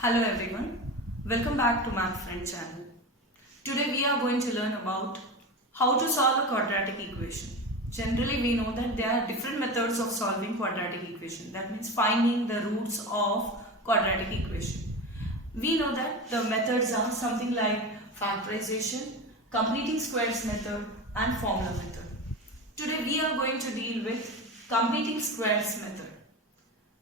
Hello everyone, welcome back to Math Friend channel. Today we are going to learn about how to solve a quadratic equation. Generally we know that there are different methods of solving quadratic equation. That means finding the roots of quadratic equation. We know that the methods are something like factorization, completing squares method and formula method. Today we are going to deal with completing squares method.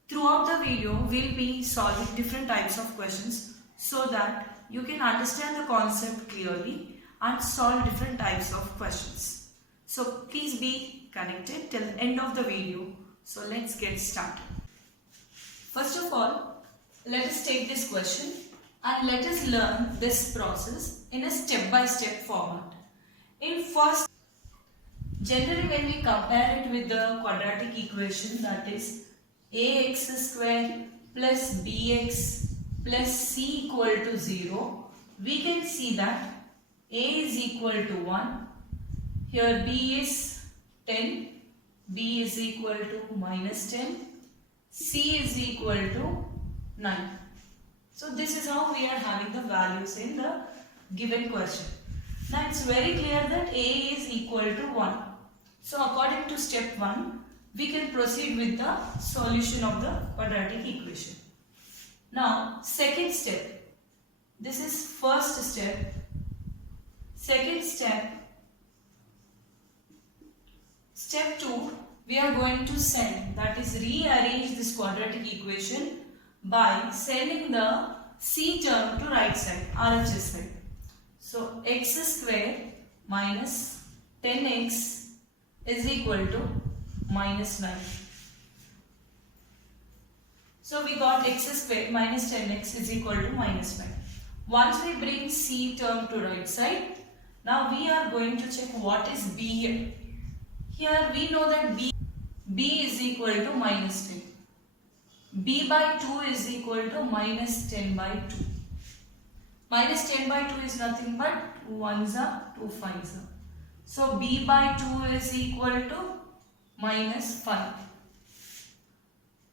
Throughout the video, we'll be solving different types of questions so that you can understand the concept clearly and solve different types of questions. So please be connected till the end of the video. So let's get started. First of all, let us take this question and let us learn this process in a step-by-step format. In first, generally when we compare it with the quadratic equation, that is ax square plus bx plus c equal to 0, we can see that a is equal to 1, here b is 10, b is equal to minus 10, c is equal to 9. So this is how we are having the values in the given question. Now it's very clear that a is equal to 1. So according to step 1, we can proceed with the solution of the quadratic equation. Now, second step. This is first step. Second step. Step 2, we are going to send, that is rearrange this quadratic equation by sending the c term to right side, RHS side. So, x square minus 10x is equal to minus 9. So we got x square minus 10x is equal to minus 9. Once we bring c term to right side, now we are going to check what is b here. Here we know that b is equal to minus 10. b by 2 is equal to minus 10 by 2. Minus 10 by 2 is nothing but 1s are 2 5s are. So b by 2 is equal to minus 5.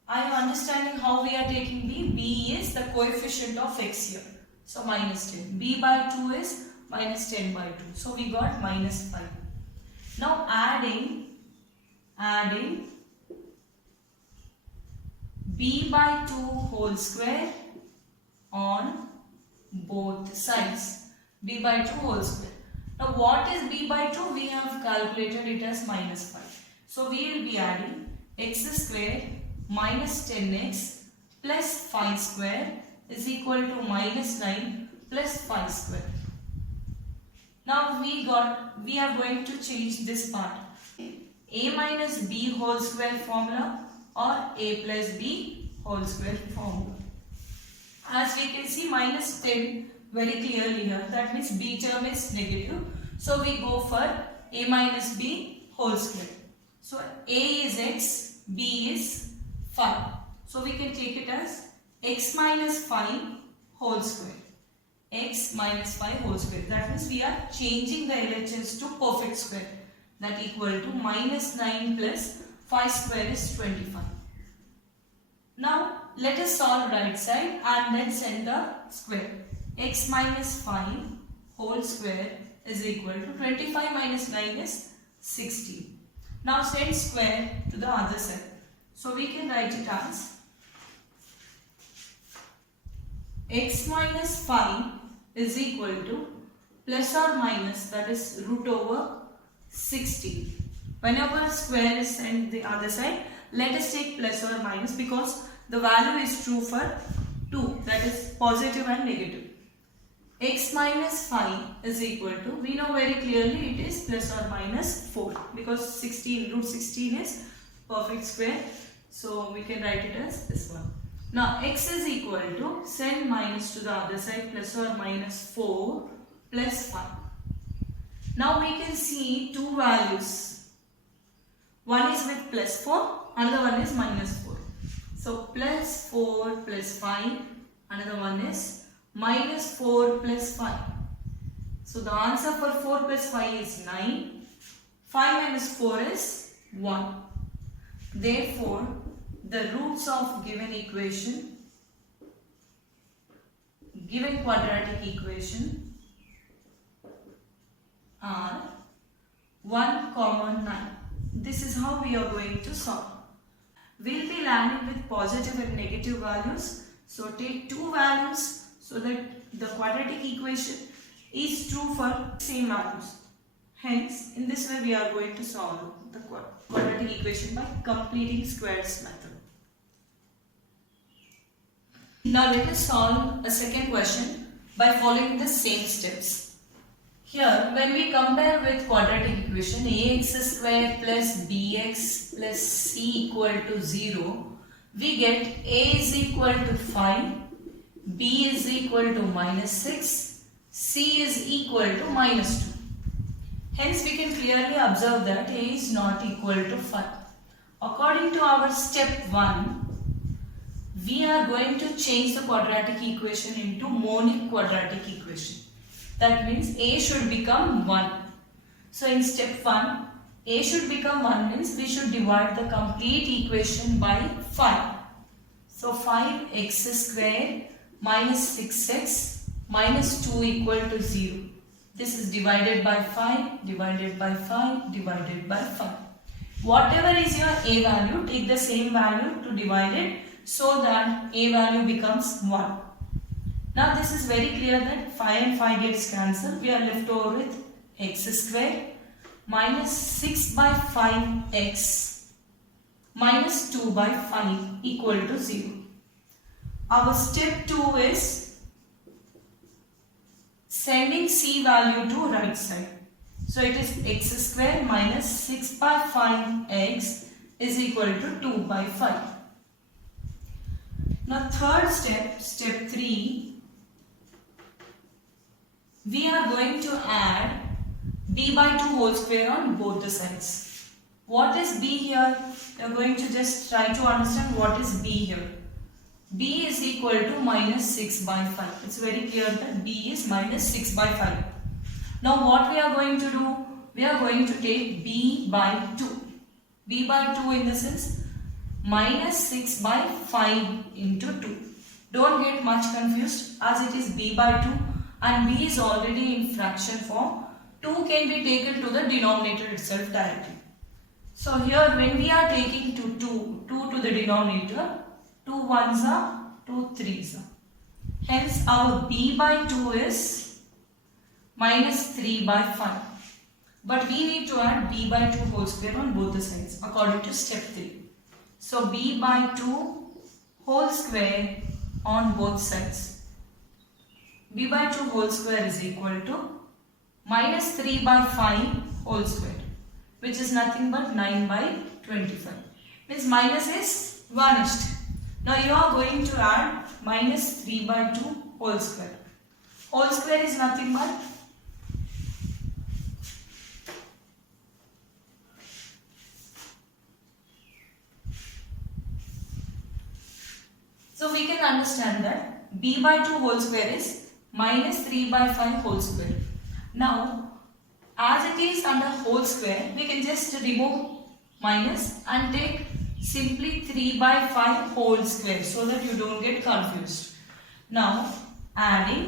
I am understanding how we are taking b. b is the coefficient of x here. So minus 10. b by 2 is minus 10 by 2. So we got minus 5. Now adding b by 2 whole square on both sides. b by 2 whole square. Now what is b by 2? We have calculated it as minus 5. So we will be adding x square minus 10x plus 5 square is equal to minus 9 plus 5 square. Now we are going to change this part. A minus b whole square formula or a plus b whole square formula. As we can see minus 10 very clearly here. That means b term is negative. So we go for a minus b whole square. So a is x, b is 5. So we can take it as x minus 5 whole square. X minus 5 whole square. That means we are changing the LHS to perfect square. That equal to minus 9 plus 5 square is 25. Now let us solve right side and then send the square. X minus 5 whole square is equal to 25 minus 9 is 16. Now send square to the other side. So we can write it as x minus 5 is equal to plus or minus, that is root over 16. Whenever square is sent the other side, let us take plus or minus because the value is true for 2, that is positive and negative. X minus 5 is equal to, we know very clearly it is plus or minus 4 because root 16 is perfect square. So we can write it as this one. Now x is equal to, send minus to the other side, plus or minus 4 plus 5. Now we can see two values. One is with plus 4, another one is minus 4. So plus 4 plus 5, another one is minus 4 plus 5. So the answer for 4 plus 5 is 9. 5 minus 4 is 1. Therefore, the roots of given equation given quadratic equation are 1, 9. This is how we are going to solve. We'll be landing with positive and negative values. So take two values so that the quadratic equation is true for same values. Hence, in this way we are going to solve the quadratic equation by completing squares method. Now let us solve a second question by following the same steps. Here, when we compare with quadratic equation ax square plus bx plus c equal to 0, we get a is equal to 5, b is equal to -6, c is equal to -2. Hence, we can clearly observe that a is not equal to 5. According to our step 1, we are going to change the quadratic equation into monic quadratic equation. That means a should become 1. So in step 1, a should become 1 means we should divide the complete equation by 5. So 5x square minus 6x minus 2 equal to 0. This is divided by 5, divided by 5, divided by 5. Whatever is your a value, take the same value to divide it so that a value becomes 1. Now this is very clear that 5 and 5 gets cancelled. We are left over with x square minus 6 by 5x minus 2 by 5 equal to 0. Our step 2 is sending c value to right side. So it is x square minus 6 by 5x is equal to 2 by 5. Now third step, step 3, we are going to add b by 2 whole square on both the sides. What is b here? We are going to just try to understand what is b here. b is equal to minus 6 by 5. It's very clear that b is minus 6 by 5. Now what we are going to do? We are going to take b by 2. b by 2 in the sense minus 6 by 5 into 2. Don't get much confused as it is b by 2 and b is already in fraction form. 2 can be taken to the denominator itself directly. So here when we are taking to 2 to the denominator, 2 ones are 2 threes are. Hence our b by 2 is minus 3 by 5. But we need to add b by 2 whole square on both the sides according to step 3. So b by 2 whole square on both sides. b by 2 whole square is equal to minus 3 by 5 whole square, which is nothing but 9 by 25. Means minus is vanished. Now you are going to add minus 3 by 2 whole square. Whole square is nothing but so we can understand that b by 2 whole square is minus 3 by 5 whole square. Now, as it is under whole square, we can just remove minus and take simply 3 by 5 whole square so that you don't get confused. Now, adding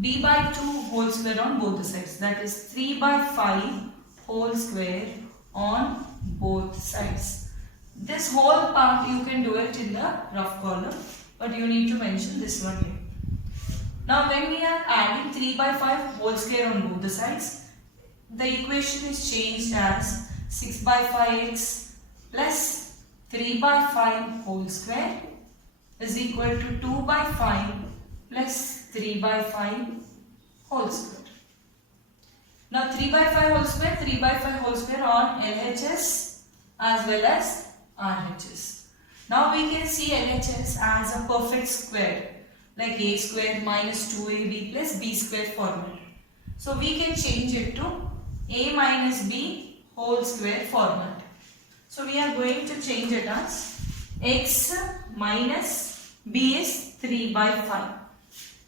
b by 2 whole square on both the sides. That is 3 by 5 whole square on both sides. This whole part you can do it in the rough column, but you need to mention this one here. Now when we are adding 3 by 5 whole square on both the sides, the equation is changed as 6 by 5x plus 3 by 5 whole square is equal to 2 by 5 plus 3 by 5 whole square. Now 3 by 5 whole square, 3 by 5 whole square on LHS as well as RHS. Now we can see LHS as a perfect square like a square minus 2ab plus b square format. So we can change it to a minus b whole square format. So we are going to change it as x minus b is 3 by 5.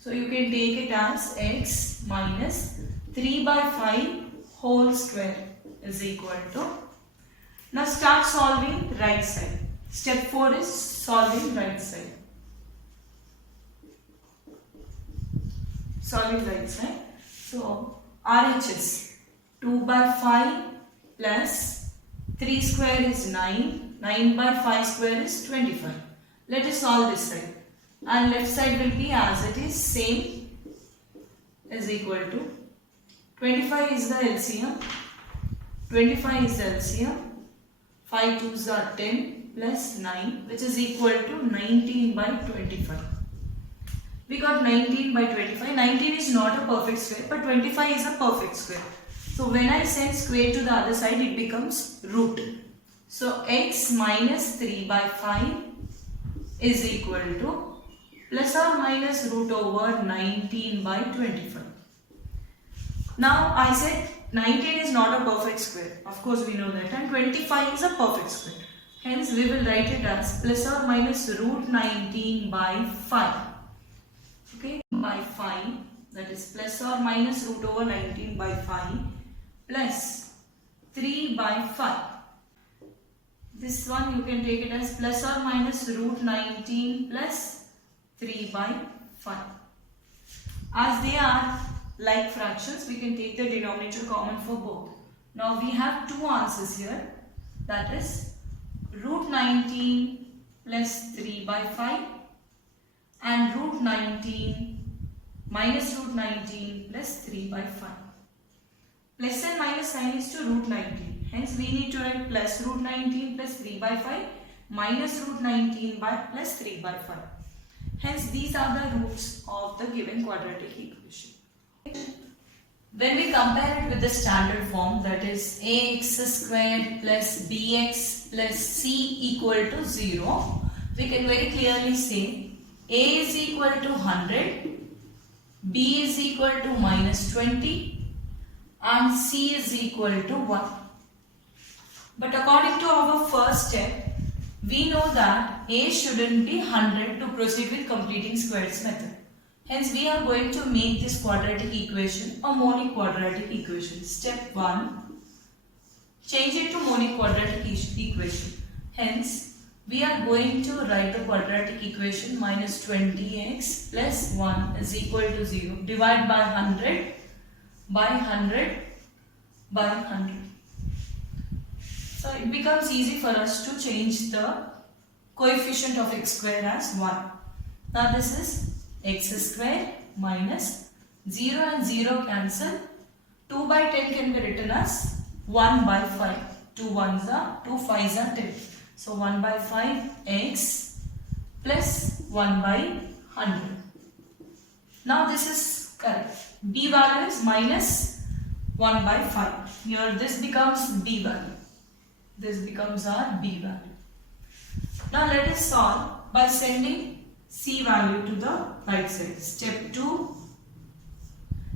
So you can take it as x minus 3 by 5 whole square is equal to Now start solving right side. Step 4 is solving right side. Solving right side. So RHS 2 by 5 plus 3 square is 9. 9 by 5 square is 25. Let us solve this side. And left side will be as it is, same, is equal to 25 is the LCM. 25 is the LCM. 5 2s are 10 plus 9, which is equal to 19 by 25. We got 19 by 25. 19 is not a perfect square, but 25 is a perfect square. So when I send square to the other side, it becomes root. So x minus 3 by 5 is equal to plus or minus root over 19 by 25. Now I said 19 is not a perfect square. Of course we know that. And 25 is a perfect square. Hence we will write it as plus or minus root 19 by 5. Okay, by 5, that is plus or minus root over 19 by 5 plus 3 by 5. This one you can take it as plus or minus root 19 plus 3 by 5. As they are like fractions, we can take the denominator common for both. Now we have two answers here, that is root 19 plus 3 by 5 and root 19 minus root 19 plus 3 by 5. Plus and minus sign is to root 19. Hence we need to write plus root 19 plus 3 by 5 minus root 19 by plus 3 by 5. Hence these are the roots of the given quadratic equation. When we compare it with the standard form, that is ax squared plus bx plus c equal to 0, we can very clearly say a is equal to 100, b is equal to minus 20 and c is equal to 1. But according to our first step, we know that a shouldn't be 100 to proceed with completing squares method. Hence we are going to make this quadratic equation a monic quadratic equation. Step 1, change it to monic quadratic equation. Hence we are going to write the quadratic equation minus 20x plus 1 is equal to 0. Divide by 100 by 100 by 100. So it becomes easy for us to change the coefficient of x square as 1. Now this is x square minus 0 and 0 cancel. 2 by 10 can be written as 1 by 5. 2 1s are 2 5s are 10. So 1 by 5 x plus 1 by 100. Now this is correct. B value is minus 1 by 5. Here this becomes B value. This becomes our B value. Now let us solve by sending C value to the right side. Step 2,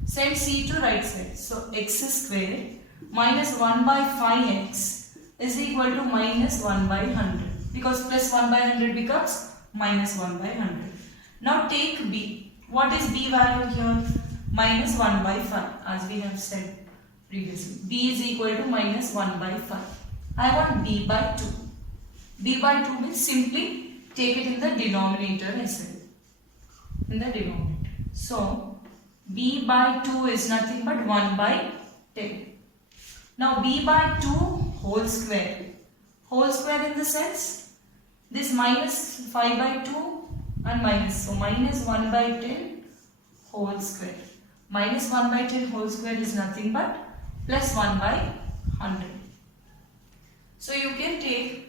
send C to right side. So x square minus 1 by 5x is equal to minus 1 by 100. Because plus 1 by 100 becomes minus 1 by 100. Now take B. What is B value here? Minus 1 by 5, as we have said previously. B is equal to minus 1 by 5. I want B by 2. B by 2 means simply take it in the denominator as well. In the denominator. So B by 2 is nothing but 1 by 10. Now B by 2 whole square. Whole square in the sense this minus 5 by 2 and minus. So minus 1 by 10 whole square. Minus 1 by 10 whole square is nothing but plus 1 by 100. So you can take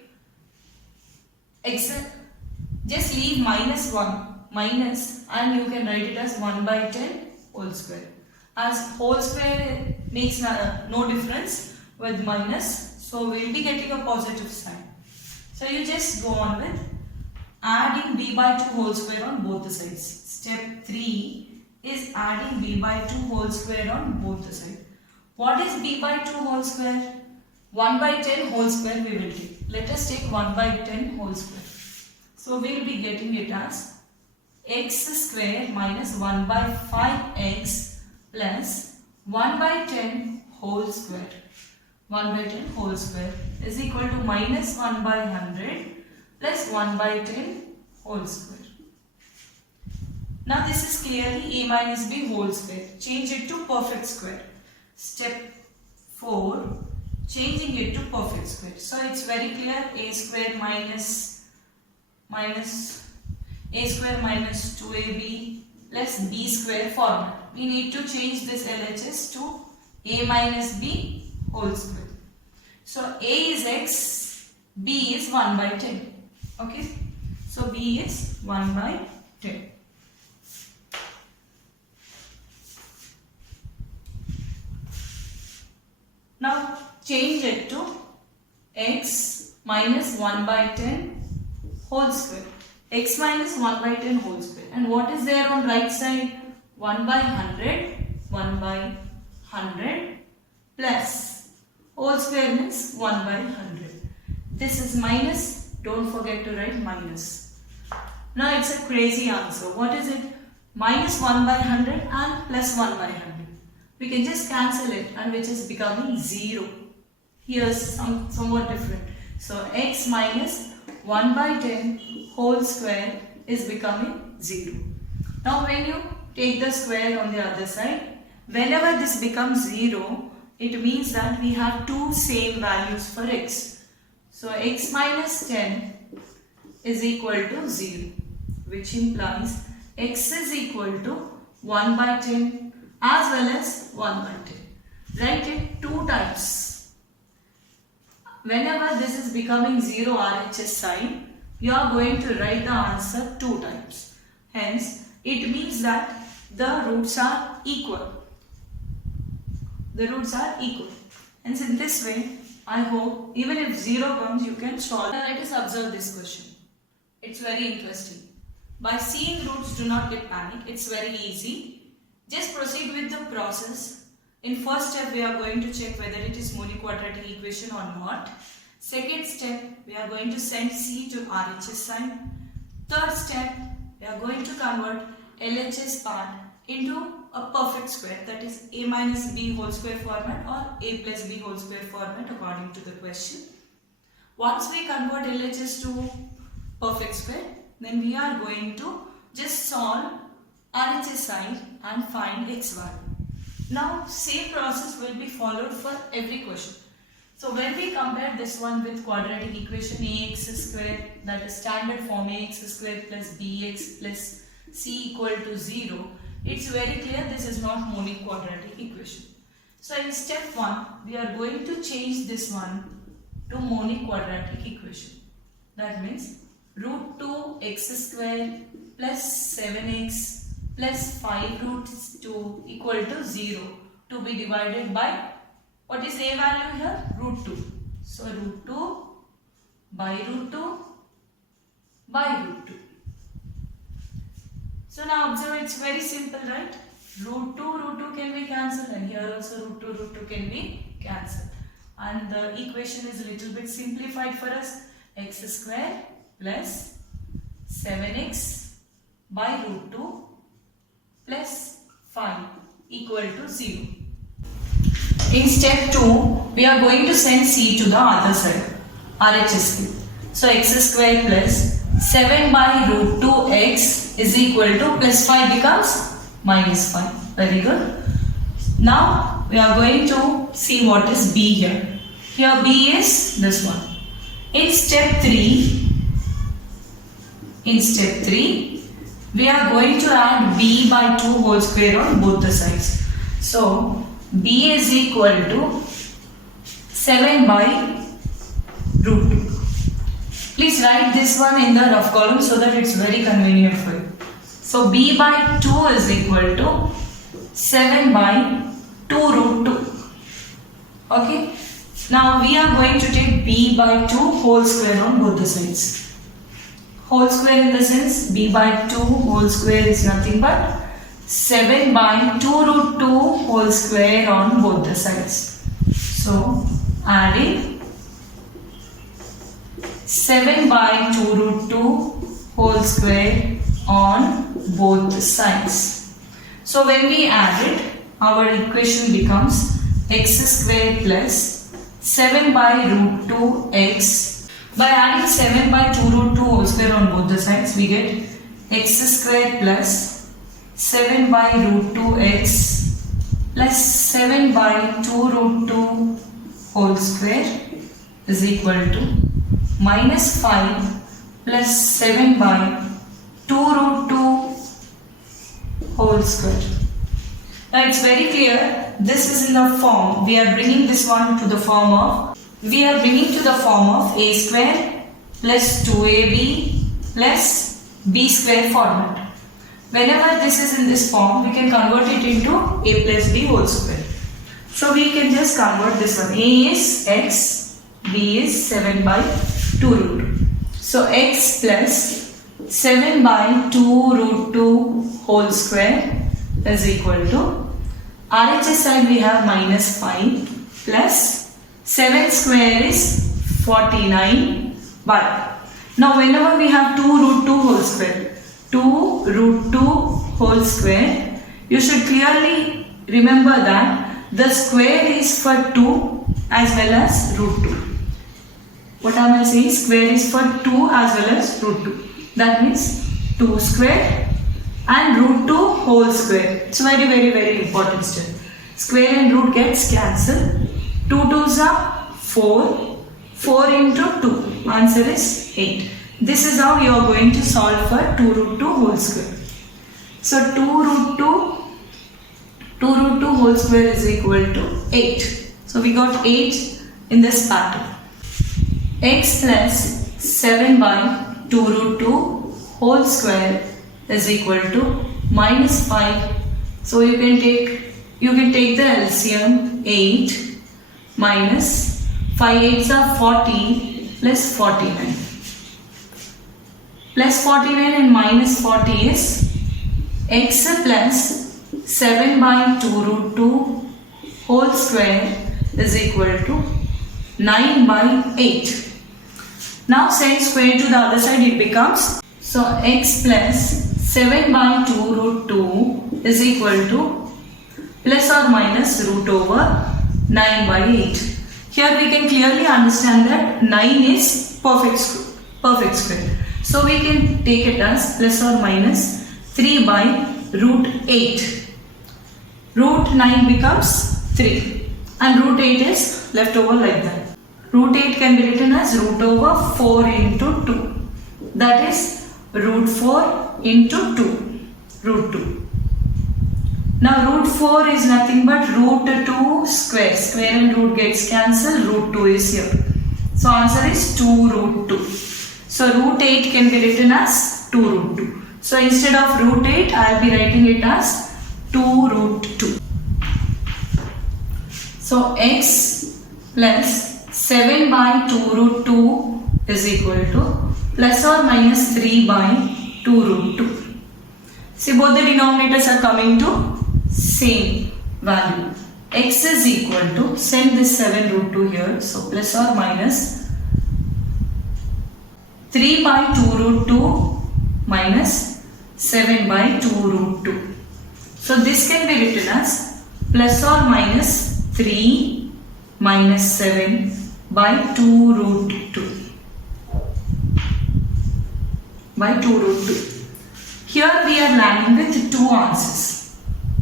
just leave minus 1 minus and you can write it as 1 by 10 whole square. As whole square makes no difference with minus, so we will be getting a positive sign. So you just go on with adding b by 2 whole square on both the sides. Step 3 is adding b by 2 whole square on both the sides. What is b by 2 whole square? 1 by 10 whole square we will take. Let us take 1 by 10 whole square. So we will be getting it as x square minus 1 by 5x plus 1 by 10 whole square. 1 by 10 whole square is equal to minus 1 by 100 plus 1 by 10 whole square. Now this is clearly a minus b whole square. Change it to perfect square. Step 4, changing it to perfect square. So it's very clear, a square minus a square minus 2ab plus b square format. We need to change this LHS to a minus b whole square. So a is x, b is 1 by 10. Okay. So b is 1 by 10. Now change it to x minus 1 by 10 whole square. X minus 1 by 10 whole square. And what is there on right side? 1 by 100, 1 by 100 plus whole square means 1 by 100. This is minus, don't forget to write minus. Now it's a crazy answer. What is it? Minus 1 by 100 and plus 1 by 100. We can just cancel it and which is becoming 0. Here's somewhat different. So x minus 1 by 10 whole square is becoming 0. Now when you take the square on the other side, whenever this becomes 0, it means that we have two same values for x. So x minus 10 is equal to 0, which implies x is equal to 1 by 10 as well as 1 by 10. Write it 2 times. Whenever this is becoming 0 RHS sign, you are going to write the answer 2 times. Hence, it means that the roots are equal. The roots are equal. Hence, in this way, I hope even if 0 comes, you can solve. Now, let us observe this question. It's very interesting. By seeing roots, do not get panic. It's very easy. Just proceed with the process. In first step, we are going to check whether it is monoquadratic equation or not. Second step, we are going to send C to RHS sign. Third step, we are going to convert LHS part into a perfect square, that is a minus b whole square format or a plus b whole square format according to the question. Once we convert LHS to perfect square, then we are going to just solve RHS side and find x value. Now same process will be followed for every question. So when we compare this one with quadratic equation ax square, that is standard form ax square plus bx plus c equal to 0, it's very clear this is not monoquadratic equation. So in step 1, we are going to change this one to monoquadratic equation. That means root 2x square plus 7x plus 5 root 2 equal to 0 to be divided by, what is a value here? Root 2. So root 2 by root 2 by root 2. So now observe, it's very simple, right? Root 2 can be cancelled and here also root 2 can be cancelled. And the equation is a little bit simplified for us. X square plus 7x by root 2 plus 5 equal to 0. In step 2, we are going to send C to the other side, RHS. So x square plus 7 by root 2x is equal to plus 5 becomes minus 5. Very good. Now we are going to see what is b here. Here b is this one. In step 3, we are going to add b by 2 whole square on both the sides. So b is equal to 7 by root 2. Please write this one in the rough column so that it's very convenient for you. So b by 2 is equal to 7 by 2 root 2. Okay. Now we are going to take b by 2 whole square on both the sides. Whole square in the sense b by 2 whole square is nothing but 7 by 2 root 2 whole square on both the sides. So adding 7 by 2 root 2 whole square on both sides. So when we add it, our equation becomes x square plus 7 by root 2 x. By adding 7 by 2 root 2 whole square on both the sides, we get x square plus 7 by root 2 x plus 7 by 2 root 2 whole square is equal to minus 5 plus 7 by 2 root 2 whole square. Now it's very clear, this is in the form, we are bringing this one to the form of, a square plus 2ab plus b square format. Whenever this is in this form, we can convert it into a plus b whole square. So we can just convert this one. A is x, b is 7 by 2 root 2. So x plus 7 by 2 root 2 whole square is equal to, RHS side we have minus 5 plus 7 square is 49 by. Now whenever we have 2 root 2 whole square, 2 root 2 whole square, you should clearly remember that the square is for 2 as well as root 2. What am I saying? Square is for 2 as well as root 2. That means 2 square and root 2 whole square. It's very important step. Square and root gets cancelled. 2 2s are 4. 4 into 2. Answer is 8. This is how you are going to solve for 2 root 2 whole square. So 2 root 2 whole square is equal to 8. So we got 8 in this pattern. X plus 7 by 2 root 2 whole square is equal to minus 5. So you can take the LCM 8 minus 5 8s are 40 plus 49. Plus 49 and minus 40 is x plus 7 by 2 root 2 whole square is equal to 9 by 8. Now send square to the other side, it becomes, so x plus 7 by 2 root 2 is equal to plus or minus root over 9 by 8. Here we can clearly understand that 9 is perfect square. So we can take it as plus or minus 3 by root 8. Root 9 becomes 3 and root 8 is left over like that. Root 8 can be written as root over 4 into 2. That is root 4 into 2. Root 2. Now root 4 is nothing but root 2 square. Square and root gets cancelled. Root 2 is here. So answer is 2 root 2. So root 8 can be written as 2 root 2. So instead of root 8, I will be writing it as 2 root 2. So x plus 7 by 2 root 2 is equal to plus or minus 3 by 2 root 2. See, both the denominators are coming to same value. X is equal to, send this 7 root 2 here, so plus or minus 3 by 2 root 2 minus 7 by 2 root 2. So this can be written as plus or minus 3 minus 7 by 2 root 2. By 2 root 2. Here we are landing with two answers.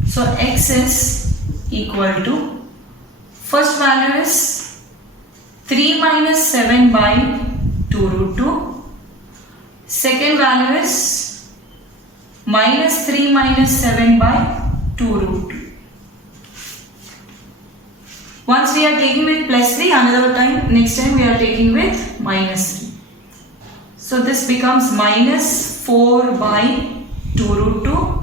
So x is equal to, first value is 3 minus 7 by 2 root 2. Second value is minus 3 minus 7 by 2 root 2. Once we are taking with plus 3, next time we are taking with minus 3. So this becomes minus 4 by 2 root 2.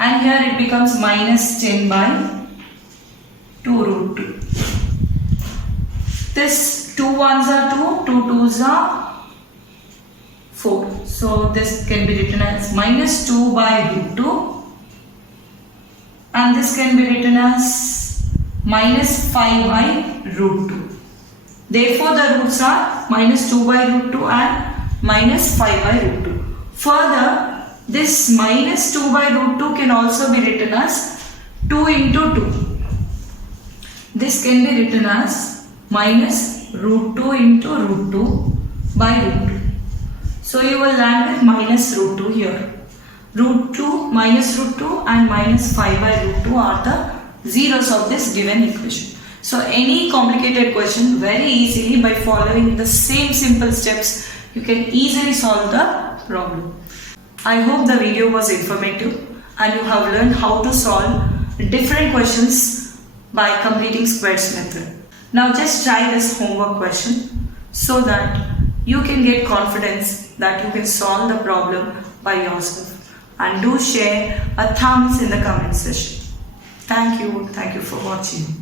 And here it becomes minus 10 by 2 root 2. This 2 1s are 2, 2 2s are 4. So this can be written as minus 2 by root 2. And this can be written as minus 5 by root 2. Therefore the roots are minus 2 by root 2 and minus 5 by root 2. Further, this minus 2 by root 2 can also be written as 2 into 2. This can be written as minus root 2 into root 2 by root 2. So you will land with minus root 2 here. Root 2 minus root 2 and minus 5 by root 2 are the zeros of this given equation. So any complicated question, very easily by following the same simple steps, you can easily solve the problem. I hope the video was informative and you have learned how to solve different questions by completing squares method. Now just try this homework question so that you can get confidence that you can solve the problem by yourself. And do share a thumbs in the comment section. Thank you for watching.